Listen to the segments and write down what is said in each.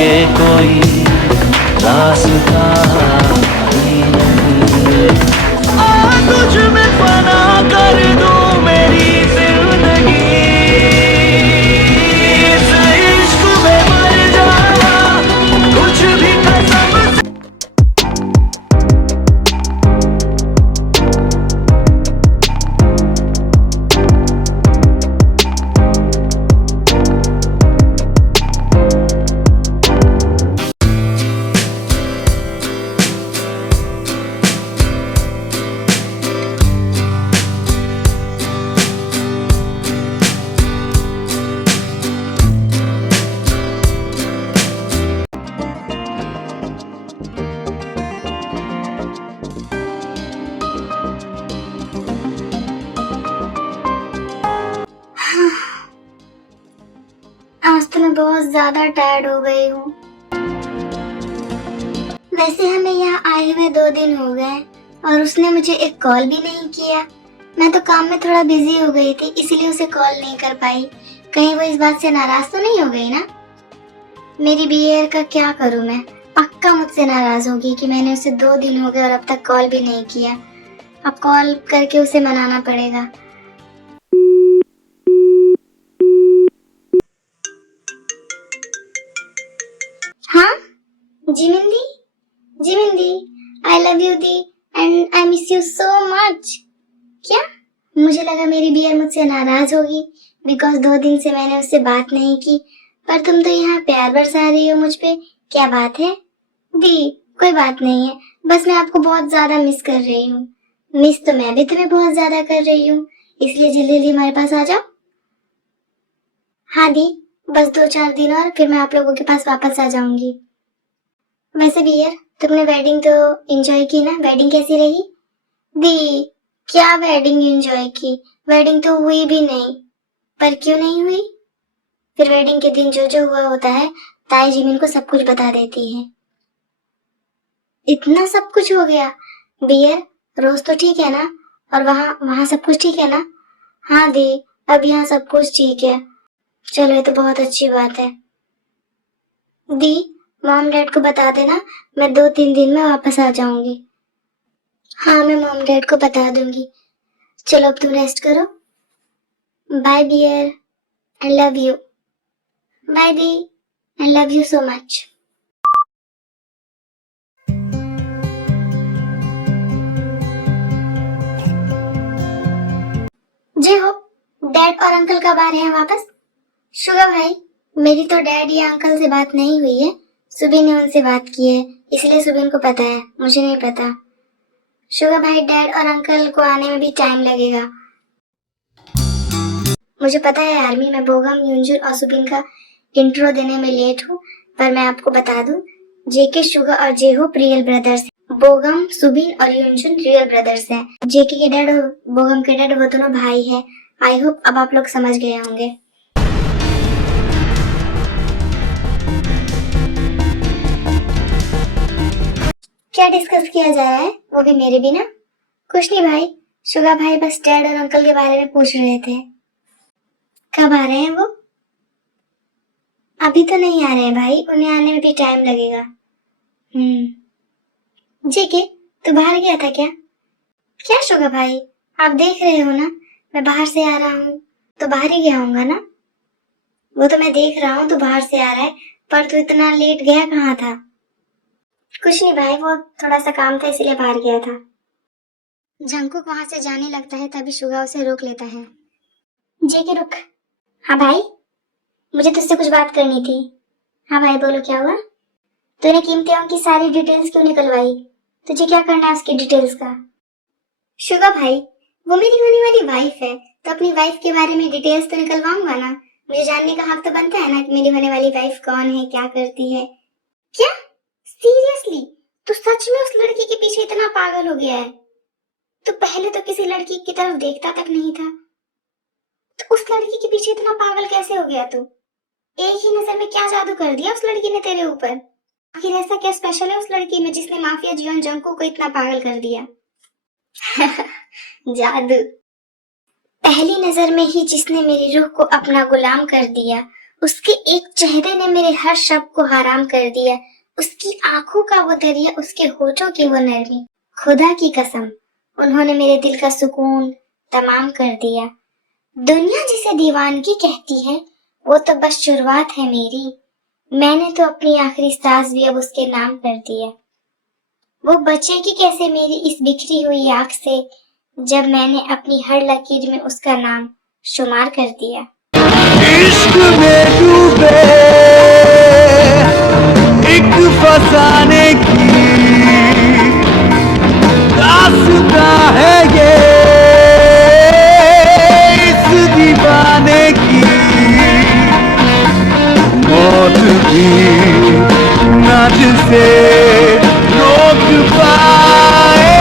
आगे कोई रास्ता नहीं है। तुझ में फना कर दूं मेरी जिंदगी, इस इश्क में मर जाना कुछ भी कसम से। आज तो मैं बहुत ज्यादा टायर्ड हो गई हूँ। वैसे हमें यहाँ आए हुए 2 दिन हो गए और उसने मुझे एक कॉल भी नहीं किया। मैं तो काम में थोड़ा बिजी हो गई थी, इसलिए उसे कॉल नहीं कर पाई। कहीं वो इस बात से नाराज तो नहीं हो गई ना? मेरी बिहेवियर का क्या करूँ मैं? पक्का मुझसे नाराज होगी कि मैंने उसे 2 दिन हो गए और अब तक कॉल भी नहीं किया। अब कॉल करके उसे मनाना पड़ेगा। हाँ जिमिंदी, जिमिंदी, आई लव यू दी and I miss you so much. क्या? मुझे लगा मेरी बियर मुझसे नाराज होगी बिकॉज 2 दिन से मैंने उससे बात नहीं की, पर तुम तो यहाँ प्यार बरसा रही हो मुझ पे। क्या बात है? दी कोई बात नहीं है, बस मैं आपको बहुत ज्यादा मिस कर रही हूँ। मिस तो मैं भी तुम्हें बहुत ज्यादा कर रही हूँ, इसलिए जल्दी जल्दी हमारे पास आ जाओ। हाँ दी, बस 2-4 दिन और फिर मैं आप लोगों के पास वापस आ जाऊंगी। वैसे भी यार तुमने वेडिंग तो एंजॉय की ना? वेडिंग कैसी रही? दी क्या वेडिंग एंजॉय की? वेडिंग तो हुई भी नहीं। पर क्यों नहीं हुई? फिर वेडिंग के दिन जो जो हुआ होता है ताई जिमिन को सब कुछ बता देती है। इतना सब कुछ हो गया? बियर रोज तो ठीक है ना? और वहाँ वहाँ सब कुछ ठीक है ना? हाँ दी, अब यहाँ सब कुछ ठीक है। चलो ये तो बहुत अच्छी बात है। दी मॉम डैड को बता देना, मैं 2-3 दिन में वापस आ जाऊंगी। हाँ मैं मॉम डैड को बता दूंगी। चलो अब तुम रेस्ट करो। Bye dear, I love you. Bye दी, I love you so much. जय हो, डैड और अंकल कब आ रहे हैं वापस? शुगर भाई, मेरी तो डैड या अंकल से बात नहीं हुई है। सुबह ने उनसे बात की है, इसलिए सुबह को पता है, मुझे नहीं पता। शुगर भाई डैड और अंकल को आने में भी टाइम लगेगा। मुझे पता है आर्मी में बोगम, यूंजुन और सुबिन का इंट्रो देने में लेट हूँ, पर मैं आपको बता दूं जेके, शुगर और जेहोप रियल ब्रदर्स हैं। बोगम, सुबिन और यूंजुन रियल ब्रदर्स हैं। जेके के डैड और बोगम के डैड वो दोनों भाई हैं। आई होप अब आप लोग समझ गए होंगे। क्या डिस्कस किया जा रहा है, वो भी मेरे बिना? कुछ नहीं भाई, शुगर भाई बस डैड और अंकल के बारे में पूछ रहे थे। कब आ रहे हैं वो? अभी तो नहीं आ रहे हैं भाई, उन्हें आने में भी टाइम लगेगा। जेके, तू बाहर गया था क्या? क्या शुगर भाई, आप देख रहे हो ना मैं बाहर से आ रहा हूँ, तो बाहर ही गया होऊंगा ना? वो तो मैं देख रहा हूँ तू बाहर से आ रहा है, पर तू इतना लेट गया कहाँ था? कुछ नहीं भाई, वो थोड़ा सा काम था इसलिए बाहर गया था। जंकुक वहां से जाने लगता है तभी शुगा उसे रोक लेता है। जेके रुक। हाँ भाई, मुझे तुझसे कुछ बात करनी थी। हाँ भाई बोलो, क्या हुआ? तूने कीमती अंक की सारी डिटेल्स क्यों निकलवाई? तुझे क्या करना है उसकी डिटेल्स का? शुगा भाई, वो मेरी होने वाली वाइफ है, तो अपनी वाइफ के बारे में डिटेल्स तो निकलवाऊंगा ना। मुझे जानने का हक तो बनता है ना कि मेरी होने वाली वाइफ कौन है, क्या करती है। क्या सीरियसली तू सच में उस लड़की के पीछे इतना पागल हो गया है? तो पहले तो किसी लड़की की तरफ देखता तक नहीं था, तो उस लड़की के पीछे इतना पागल कैसे हो गया तू? एक ही नजर में क्या जादू कर दिया उस लड़की ने तेरे ऊपर? आखिर ऐसा क्या स्पेशल है उस लड़की में जिसने माफिया जियोन जंको को इतना पागल कर दिया? जादू। पहली नजर में ही जिसने मेरी रूह को अपना गुलाम कर दिया, उसके एक चेहरे ने मेरे हर शब्द को हराम कर दिया। उसकी आंखों का वो दरिया, उसके होठों की वो नरमी, खुदा की कसम उन्होंने मेरे दिल का सुकून तमाम कर दिया। दुनिया जिसे दीवानगी कहती है वो तो बस शुरुआत है मेरी। मैंने तो अपनी आखिरी सांस भी अब उसके नाम कर दिया। वो बचेगी कैसे मेरी इस बिखरी हुई आंख से, जब मैंने अपनी हर लकीर में उसका नाम शुमार कर दिया। इश्क में डूबे एक फसाने की दास्तां है ये इस दीवाने की। मौत भी ना जिसे रोक पाएगी।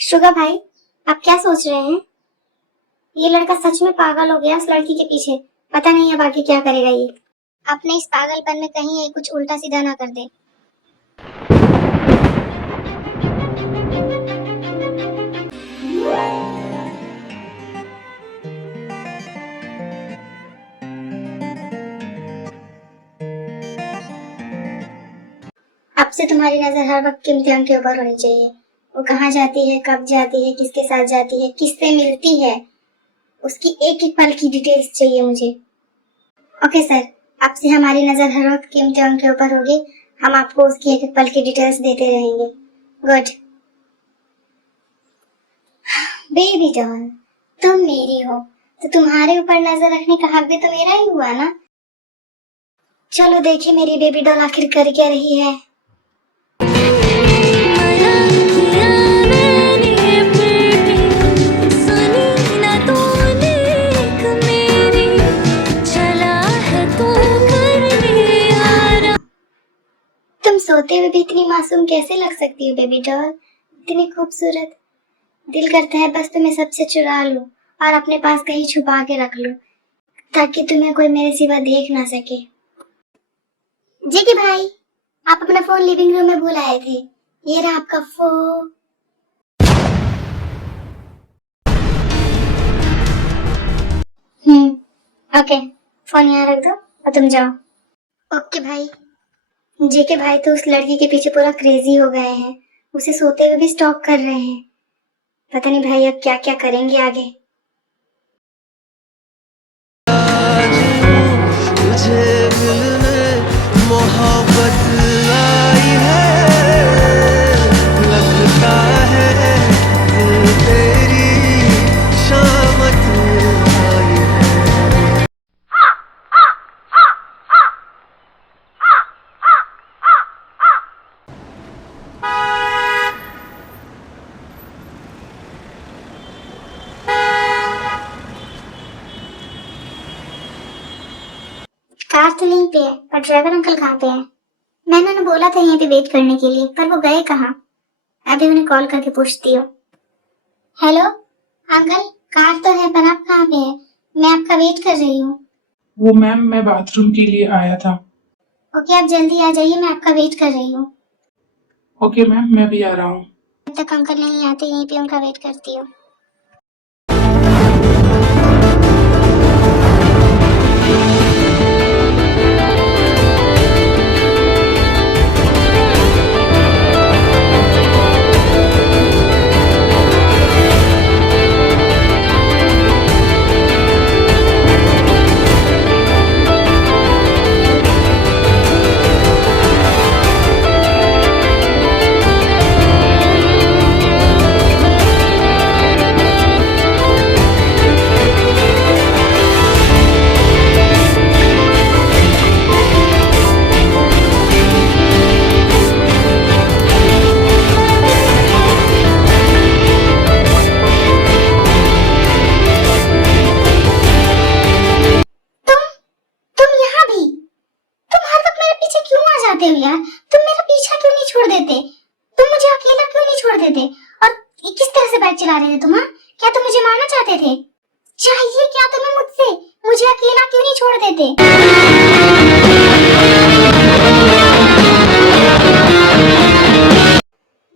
शुगर भाई, आप क्या सोच रहे हैं? ये लड़का सच में पागल हो गया उस लड़की के पीछे। पता नहीं अब आगे क्या करेगा ये। अपने इस पागलपन में कहीं ये कुछ उल्टा सीधा ना कर दे। अब से तुम्हारी नजर हर वक्त के इम्तिहान के ऊपर होनी चाहिए। वो कहाँ जाती है, कब जाती है, किसके साथ जाती है, किससे मिलती है, उसकी एक एक पल की डिटेल्स चाहिए मुझे। ओके सर, अब से हमारी नजर हर वक्त के इम्तिहान के ऊपर होगी। हम आपको उसकी एक एक पल की डिटेल्स देते रहेंगे। गुड बेबी डॉल, तुम मेरी हो तो तुम्हारे ऊपर नजर रखने का हक भी तो मेरा ही हुआ ना। चलो देखिए मेरी बेबी डॉल आखिर कर क्या रही है। तुम सोते हुए भी इतनी मासूम कैसे लग सकती हो बेबी डॉल, इतनी खूबसूरत। दिल करता है बस तुम्हें सबसे चुरा लूं और अपने पास कहीं छुपा के रख लूं, ताकि तुम्हें कोई मेरे सिवा देख ना सके। जी कि भाई, आप अपना फोन लिविंग रूम में भूल आए थे। ये रहा आपका फोन। ओके, फोन यहाँ रख दो और तुम जाओ। ओके भाई। जेके भाई तो उस लड़की के पीछे पूरा क्रेजी हो गए हैं, उसे सोते हुए भी स्टॉक कर रहे हैं। पता नहीं भाई अब क्या क्या करेंगे आगे। तुझे मिलने मोहब्बत आई है, लगता है दिल तेरी शामत आई है। कार तो यहीं पे है, पर ड्राइवर अंकल कहाँ पे हैं? मैंने उन्हें बोला था यहीं पे वेट करने के लिए, पर वो गए कहाँ? अभी उन्हें कॉल करके पूछती हूँ। हेलो अंकल, कार तो है पर आप कहाँ पे हैं? मैं आपका वेट कर रही हूँ। वो मैम, मैं बाथरूम के लिए आया था। ओके, आप जल्दी आ जाइए, मैं आपका वेट कर रही हूँ। ओके मैम, मैं भी आ रहा हूँ। जब तक अंकल नहीं आते यहीं पे उनका वेट करती हूँ। चाहते हो यार? तुम मेरा पीछा क्यों नहीं छोड़ देते? तुम मुझे अकेला क्यों नहीं छोड़ देते? और ये किस तरह से बाइक चला रहे थे तुम? हाँ? क्या तुम मुझे मारना चाहते थे? चाहिए क्या तुम्हें मुझसे? मुझे अकेला क्यों नहीं छोड़ देते?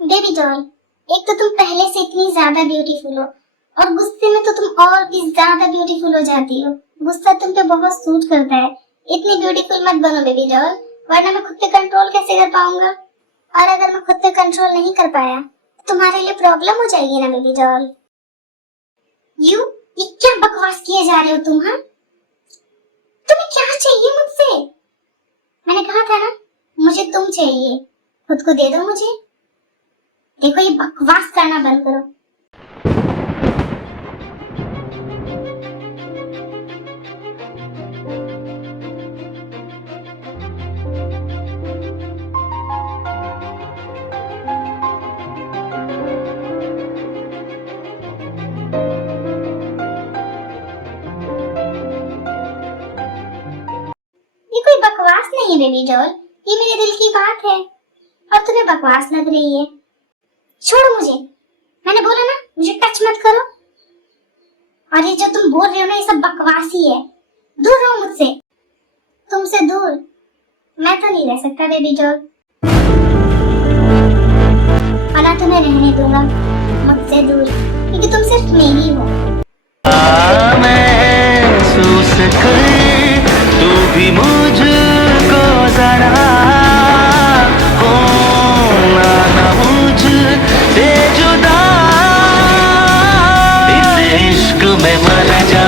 बेबी डॉल, एक तो तुम पहले से इतनी ज्यादा ब्यूटीफुल हो और गुस्से में तो तुम और भी ज्यादा ब्यूटीफुल हो जाती हो। गुस्सा तुम पे बहुत सूट करता है। इतनी ब्यूटीफुल मत बनो बेबी डॉल, वरना मैं खुद पे कंट्रोल कैसे कर पाऊंगा? और अगर मैं खुद पे कंट्रोल नहीं कर पाया तो तुम्हारे लिए प्रॉब्लम हो जाएगी ना बेबी डॉल। ये क्या बकवास किए जा रहे हो तुम? हाँ, तुम्हें क्या चाहिए मुझसे? मैंने कहा था ना, मुझे तुम चाहिए। खुद को दे दो मुझे। देखो, ये बकवास करना बंद करो। ये कोई बकवास नहीं है बेबी डॉल, ये मेरे दिल की बात है और तुम्हें बकवास लग रही है। छोड़ो मुझे, मैंने बोला ना मुझे टच मत करो। और ये जो तुम बोल रहे हो ना, ये सब बकवास ही है। दूर रहो मुझसे। तुमसे दूर मैं तो नहीं रह सकता बेबी डॉल, और ना तुम्हें रहने दूंगा मुझसे दूर, क्योंकि तुम सिर्फ मेरी हो। महसूस कर तू भी मुझको जरा, होना ना मुझसे जुदा, इस इश्क में मर जा।